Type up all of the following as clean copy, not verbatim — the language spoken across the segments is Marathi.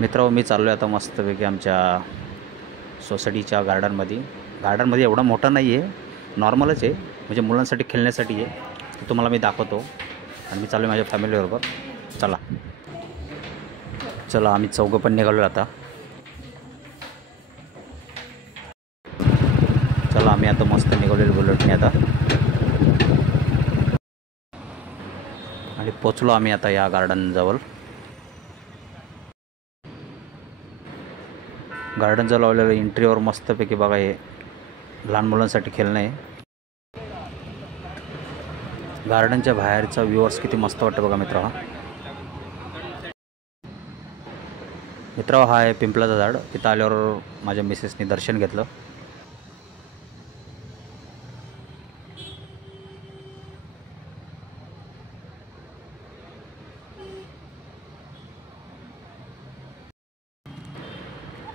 मित्रांनो, मी चाललो आहे आता मस्तपैकी आमच्या सोसायटीच्या गार्डनमध्ये एवढा मोठा नाही आहे, नॉर्मलच आहे, म्हणजे मुलांसाठी खेळण्यासाठी आहे. तर तुम्हाला मी दाखवतो. आणि मी चाललो आहे माझ्या फॅमिलीबरोबर. चला चला, आम्ही चौघं पण निघालो आता. चला, आम्ही आता मस्त निघालेलो बुलेटने आता, आणि पोचलो आम्ही आता या गार्डनजवळ. गार्डनचं लावलेलं इंटेरियर मस्तपैकी बघा, हे लहान मुलांसाठी खेळणं आहे. गार्डनच्या बाहेरचा व्ह्यूअर्स किती मस्त वाटतं बघा मित्रांनो. हा आहे पिंपळाचं झाड. तिथं आल्यावर माझ्या मिसेसनी दर्शन घेतलं.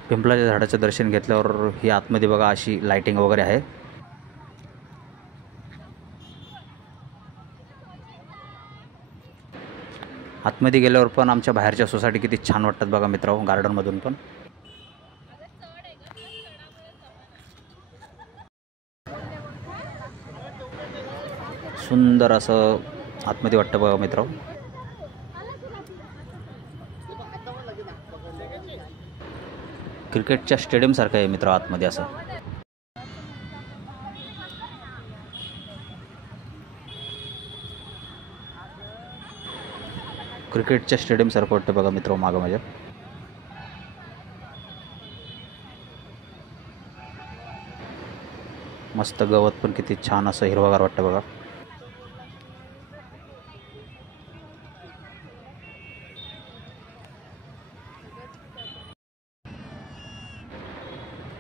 पिंपळाच्या झाडाचं दर्शन घेतल्यावर ही आतमध्ये बघा अशी लाईटिंग वगैरे आहे. आतमध्ये गेल्यावर पण आमच्या बाहेरच्या सोसायटी किती छान वाटतात बघा मित्रांनो, गार्डनमधून पण. सुंदर असं आतमध्ये वाटतं बघा मित्रांनो. क्रिकेटच्या स्टेडियमसारखं आहे मित्र आतमध्ये असं. क्रिकेटच्या स्टेडियमसारखं वाटतं बघा मित्र मागं माझ्या. मस्त गवत पण किती छान असं हिरवागार वाटतं बघा.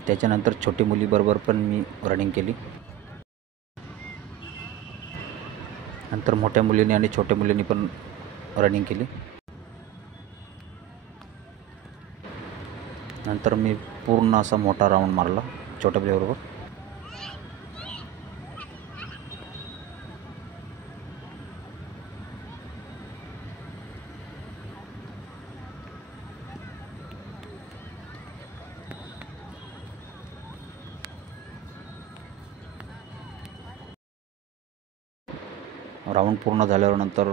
त्याच्यानंतर छोटी मुलीबरोबर पण मी रनिंग केली. नंतर मोठ्या मुलींनी आणि छोट्या मुलींनी पण रनिंग केली. नंतर मी पूर्ण असा मोठा राऊंड मारला छोट्या मुलीबरोबर. राऊंड पूर्ण झाल्यावर नंतर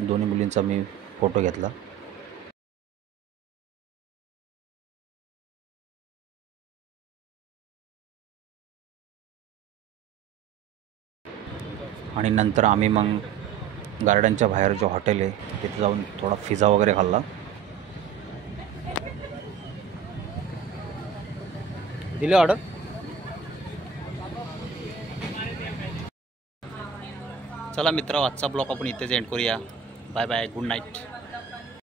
दोन्ही मुलींचा मी फोटो घेतला. आणि नंतर आम्ही मग गार्डनच्या बाहेर जो हॉटेल आहे तिथे जाऊन थोडा पिझ्झा वगैरे खाल्ला. दिले ऑर्डर. चला मित्र, आजचा ब्लॉग आपण इथेच एंड करूया. Bye bye, good night.